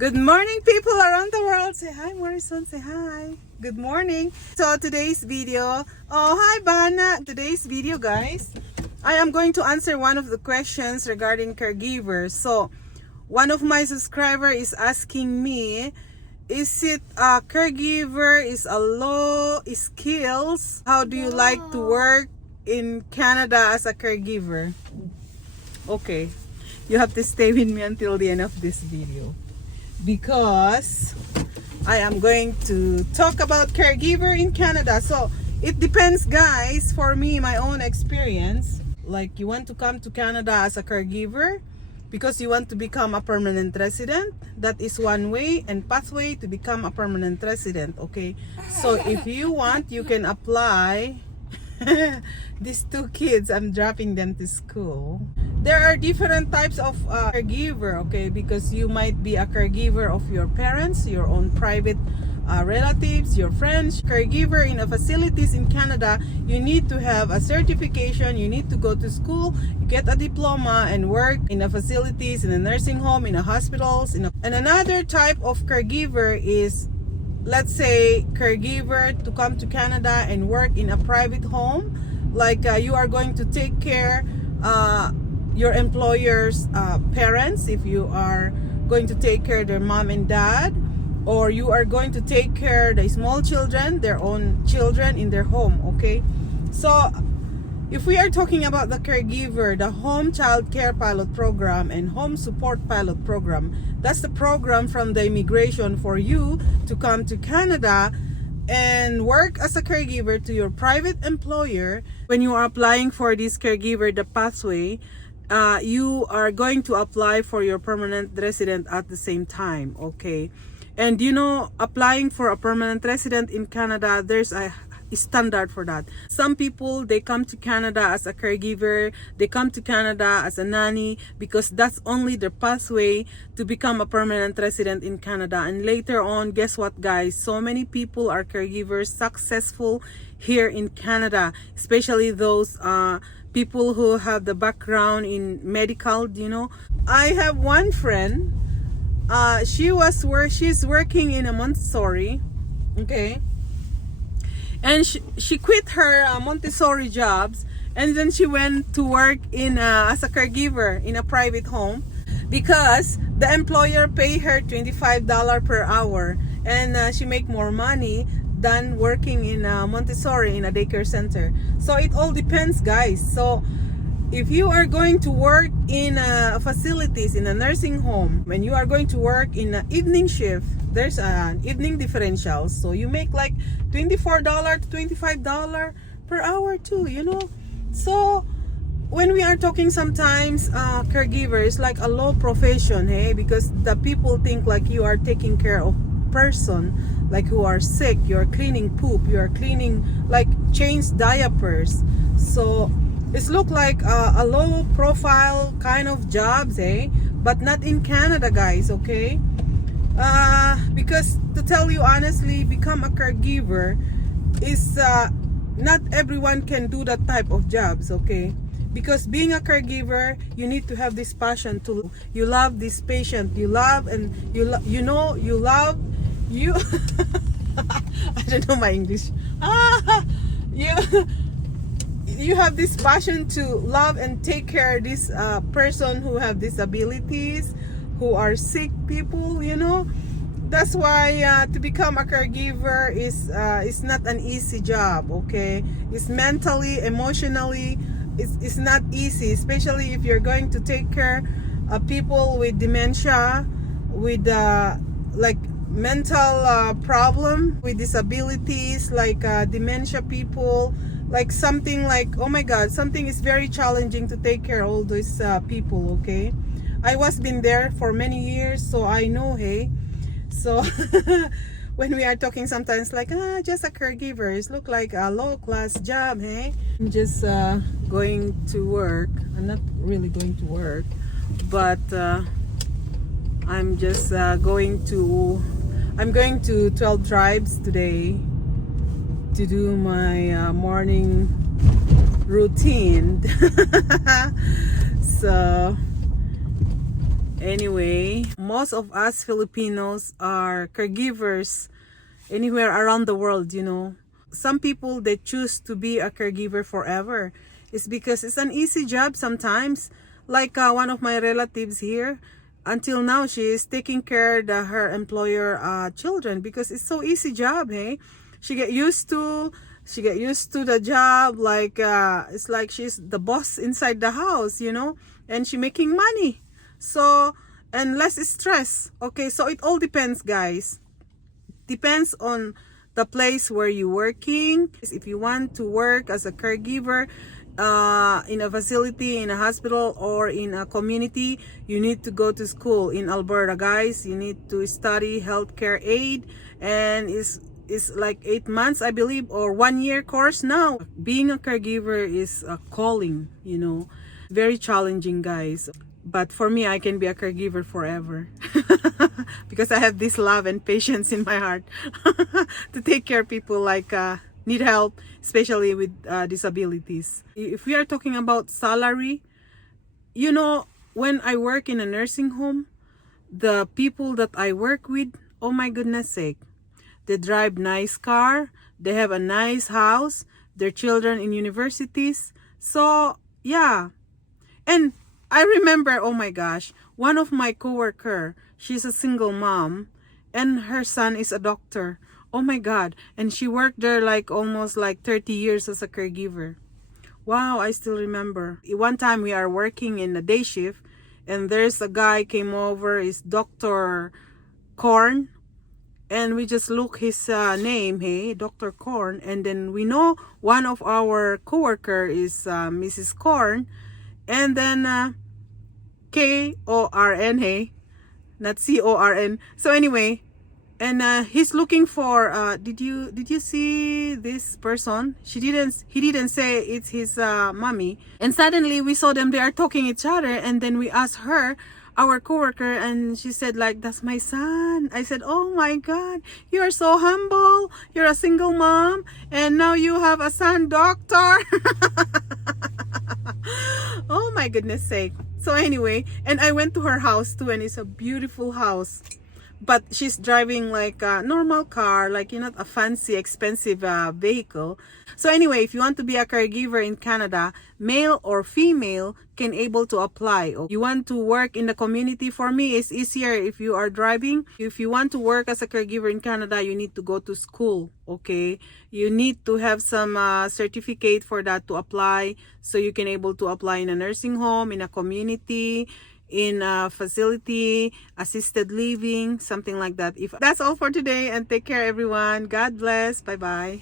Good morning, people around the world. Say hi, Morrison. Say hi. Good morning. So today's video. Oh, hi, Bana. Today's video, guys, I am going to answer one of the questions regarding caregivers. So one of my subscribers is asking me, is it a caregiver is a low skills? How do you like to work in Canada as a caregiver? Okay, you have to stay with me until the end of this video, because I am going to talk about caregiver in Canada. So it depends, guys. For me, my own experience, like you want to come to Canada as a caregiver because you want to become a permanent resident. That is one way and pathway to become a permanent resident. Okay, so if you want, you can apply. These two kids, I'm dropping them to school. There are different types of caregiver, okay, because you might be a caregiver of your parents, your own private relatives, your friends. Caregiver in a facilities in Canada, you need to have a certification, you need to go to school, get a diploma, and work in a facilities, in a nursing home, in a hospitals. And another type of caregiver is, let's say, caregiver to come to Canada and work in a private home, like you are going to take care your employer's parents, if you are going to take care of their mom and dad, or you are going to take care of the small children, their own children in their home. Okay, so if we are talking about the caregiver, the home child care pilot program and home support pilot program, that's the program from the immigration for you to come to Canada and work as a caregiver to your private employer. When you are applying for this caregiver, the pathway, you are going to apply for your permanent resident at the same time. Okay, and you know, applying for a permanent resident in Canada, there's a standard for that. Some people, they come to Canada as a caregiver, they come to Canada as a nanny, because that's only the pathway to become a permanent resident in Canada. And later on, guess what, guys, so many people are caregivers successful here in Canada, especially those people who have the background in medical. You know, I have one friend, she's working in a Montessori, okay, and she quit her Montessori jobs, and then she went to work in as a caregiver in a private home, because the employer pay her $25 per hour, and she make more money than working in Montessori in a daycare center. So it all depends, guys. So if you are going to work in facilities in a nursing home, when you are going to work in an evening shift, there's an evening differential, so you make like $24 to $25 per hour too, you know. So when we are talking, sometimes caregiver is like a low profession, hey, because the people think like you are taking care of person like who are sick, you're cleaning poop, you're cleaning, like, change diapers. So it's look like a low profile kind of jobs, eh? But not in Canada, guys, okay? Because to tell you honestly, become a caregiver is not everyone can do that type of jobs, okay? Because being a caregiver, you need to have this passion to, you love this patient, you love, and you love you I don't know my English. You have this passion to love and take care of this person who have disabilities, who are sick people, you know. That's why to become a caregiver is not an easy job, okay? It's mentally, emotionally, it's not easy, especially if you're going to take care of people with dementia, with like mental problem, with disabilities, like dementia people, like something like, oh my god, something is very challenging to take care of all those people, okay? I was been there for many years, so I know, hey. So when we are talking sometimes like, just a caregiver, it look like a low class job, hey. I'm just going to work. I'm not really going to work, but I'm just going to 12 Tribes today to do my morning routine. So Anyway, most of us Filipinos are caregivers anywhere around the world, you know. Some people, they choose to be a caregiver forever. It's because it's an easy job sometimes. Like one of my relatives here, until now she is taking care of her employer children because it's so easy job, hey. She get used to the job, like it's like she's the boss inside the house, you know, and she making money. So, and less stress. Okay, so it all depends, guys. Depends on the place where you're working. If you want to work as a caregiver in a facility, in a hospital, or in a community, you need to go to school. In Alberta, guys, you need to study healthcare aid, and it's like 8 months, I believe, or 1 year course now. Being a caregiver is a calling, you know, very challenging, guys. But for me, I can be a caregiver forever because I have this love and patience in my heart to take care of people like need help, especially with disabilities. If we are talking about salary, you know, when I work in a nursing home, the people that I work with, oh my goodness sake, they drive nice car, they have a nice house, their children in universities. So yeah, and I remember, oh my gosh, one of my coworker, she's a single mom, and her son is a doctor. Oh my God, and she worked there like almost like 30 years as a caregiver. Wow, I still remember. One time we are working in a day shift, and there's a guy came over, is Dr. Korn, and we just look his name, hey, Dr. Korn, and then we know one of our coworker is Mrs. Korn, and then Korn, hey, not Corn. So anyway, and he's looking for. Did you see this person? He didn't say it's his mommy. And suddenly we saw them. They are talking each other, and then we asked her, our coworker, and she said like, "That's my son." I said, "Oh my God, you are so humble. You're a single mom, and now you have a son doctor." Oh my goodness sake. So anyway, and I went to her house too, and it's a beautiful house. But she's driving like a normal car, like, you know, a fancy, expensive vehicle. So anyway, if you want to be a caregiver in Canada, male or female can able to apply. You want to work in the community, for me, it's easier if you are driving. If you want to work as a caregiver in Canada, you need to go to school, okay? You need to have some certificate for that to apply, so you can able to apply in a nursing home, in a community, in a facility, assisted living, something like that. If that's all for today, and take care everyone. God bless. Bye bye.